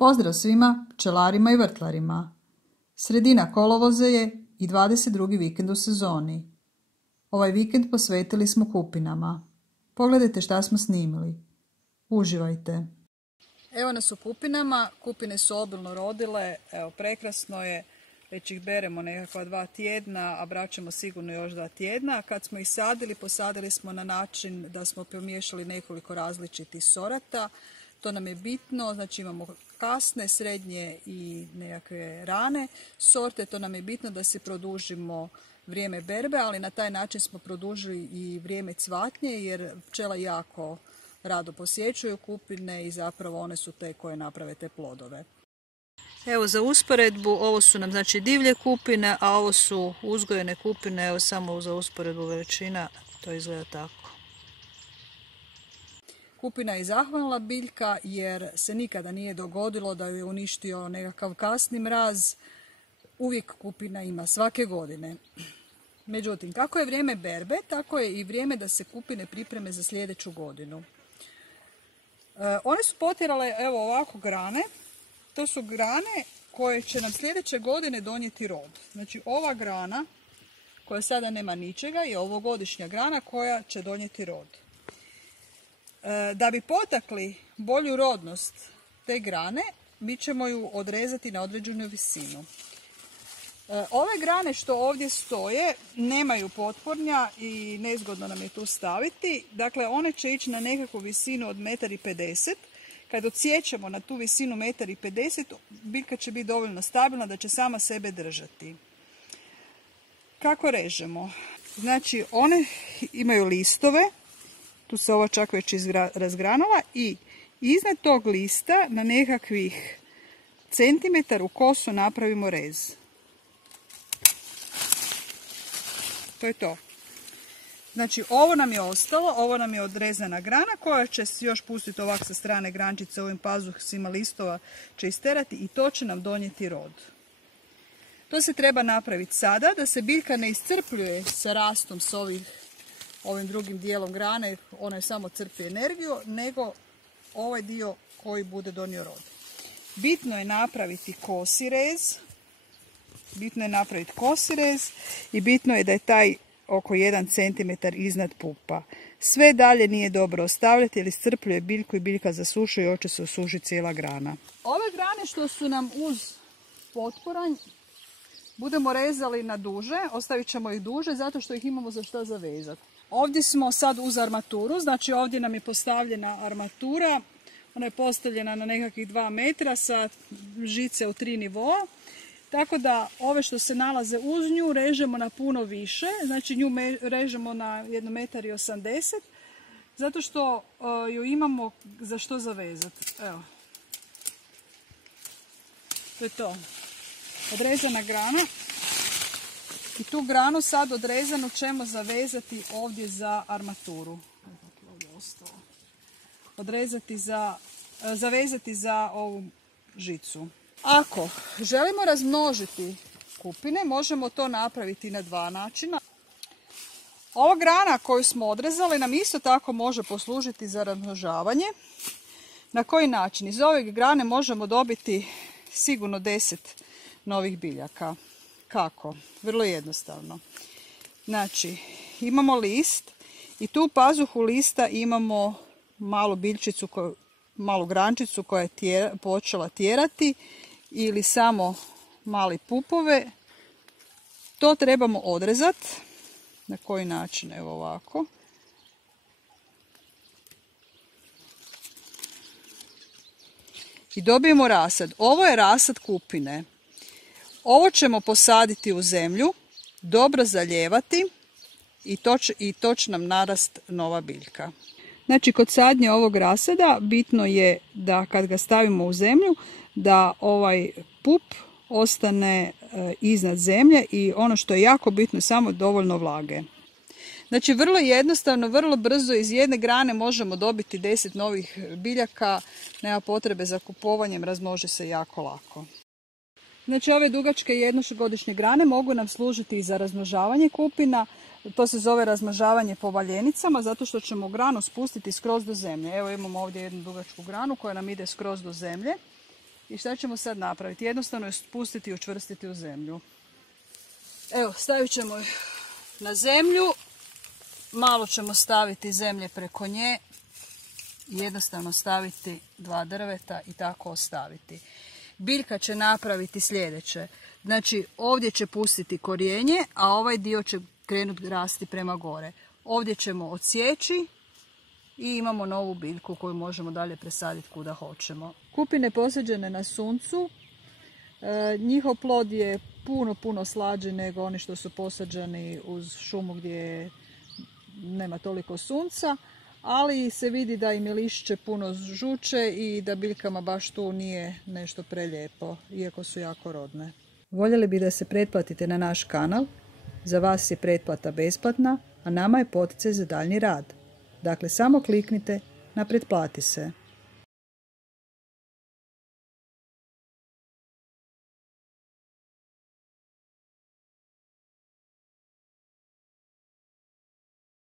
Pozdrav svima pčelarima i vrtlarima. Sredina kolovoza je i 22. vikend u sezoni. Ovaj vikend posvetili smo kupinama. Pogledajte šta smo snimili. Uživajte. Evo nas u kupinama. Kupine su obilno rodile. Evo, prekrasno je. Već ih beremo nekakva 2 tjedna, a braćemo sigurno još 2 tjedna. Kad smo ih sadili, posadili smo na način da smo pomiješali nekoliko različitih sorata. To nam je bitno, znači imamo kasne, srednje i nekakve rane sorte. To nam je bitno da se produžimo vrijeme berbe, ali na taj način smo produžili i vrijeme cvatnje jer pčela jako rado posjećuju kupine i zapravo one su te koje naprave te plodove. Evo za usporedbu, ovo su nam znači divlje kupine, a ovo su uzgojene kupine, evo samo za usporedbu veličina, to izgleda tako. Kupina je zahvalna biljka jer se nikada nije dogodilo da ju je uništio nekakav kasni mraz. Uvijek kupina ima svake godine. Međutim, kako je vrijeme berbe, tako je i vrijeme da se kupine pripreme za sljedeću godinu. One su potjerale evo ovako grane. To su grane koje će nam sljedeće godine donijeti rod. Znači ova grana koja sada nema ničega je ovogodišnja grana koja će donijeti rod. Da bi potakli bolju rodnost te grane, mi ćemo ju odrezati na određenu visinu. Ove grane što ovdje stoje nemaju potpornja i nezgodno nam je tu staviti. Dakle, one će ići na nekakvu visinu od 1,50 m. Kad odsjećemo na tu visinu 1,50 m, biljka će biti dovoljno stabilna da će sama sebe držati. Kako režemo? Znači, one imaju listove. Tu se ova čak već razgranala i iznad tog lista na nekakvih centimetar u kosu napravimo rez. To je to. Znači ovo nam je ostalo, ovo nam je odrezana grana koja će se još pustiti ovak sa strane grančice ovim pazuhcima listova će isterati i to će nam donijeti rod. To se treba napraviti sada da se biljka ne iscrpljuje sa rastom s ovim drugim dijelom grane, ona je samo crpi energiju, nego ovaj dio koji bude donio rod. Bitno je napraviti kosi rez, i bitno je da je taj oko 1 cm iznad pupa. Sve dalje nije dobro ostavljati jer iscrpljuje biljku i biljka zasušuje i hoće se osušiti cijela grana. Ove grane što su nam uz potporanj budemo rezali na duže, ostavit ćemo ih duže zato što ih imamo za što zavezati. Ovdje smo sad uz armaturu, znači ovdje nam je postavljena armatura, ona je postavljena na nekakvih 2 metra sa žice u 3 nivoa. Tako da ove što se nalaze uz nju režemo na puno više, znači nju režemo na 1,80 m, zato što ju imamo za što zavezati. Evo. To je to. Odrezana grana. I tu granu sad odrezanu ćemo zavezati ovdje za armaturu. Zavezati za ovu žicu. Ako želimo razmnožiti kupine, možemo to napraviti na 2 načina. Ova grana koju smo odrezali nam isto tako može poslužiti za razmnožavanje. Na koji način? Iz ove grane možemo dobiti sigurno 10 novih biljaka. Kako? Vrlo jednostavno. Znači, imamo list i tu u pazuhu lista imamo malu biljčicu, malu grančicu koja je počela tjerati ili samo mali pupove. To trebamo odrezati. Na koji način? Evo ovako. I dobijemo rasad. Ovo je rasad kupine. Ovo ćemo posaditi u zemlju, dobro zalijevati i to će nam narast nova biljka. Znači kod sadnje ovog rasada bitno je da kad ga stavimo u zemlju da ovaj pup ostane iznad zemlje i ono što je jako bitno samo dovoljno vlage. Znači vrlo jednostavno, vrlo brzo iz jedne grane možemo dobiti 10 novih biljaka, nema potrebe za kupovanjem, razmnoži se jako lako. Znači ove dugačke jednogodišnje grane mogu nam služiti i za razmnožavanje kupina. To se zove razmnožavanje po valjenicama zato što ćemo granu spustiti skroz do zemlje. Evo imamo ovdje jednu dugačku granu koja nam ide skroz do zemlje. I šta ćemo sad napraviti? Jednostavno je spustiti i učvrstiti u zemlju. Evo, stavit ćemo je na zemlju. Malo ćemo staviti zemlje preko nje. Jednostavno staviti 2 drveta i tako ostaviti. Biljka će napraviti sljedeće. Znači, ovdje će pustiti korijenje, a ovaj dio će krenuti rasti prema gore. Ovdje ćemo odsjeći i imamo novu biljku koju možemo dalje presaditi kuda hoćemo. Kupine posađene na suncu, njihov plod je puno slađi nego oni što su posađeni uz šumu gdje nema toliko sunca, ali se vidi da im je lišće puno žuče i da biljkama baš tu nije nešto prelijepo, iako su jako rodne. Voljeli bi da se pretplatite na naš kanal. Za vas je pretplata besplatna, a nama je poticaj za daljnji rad. Dakle, samo kliknite na pretplati se.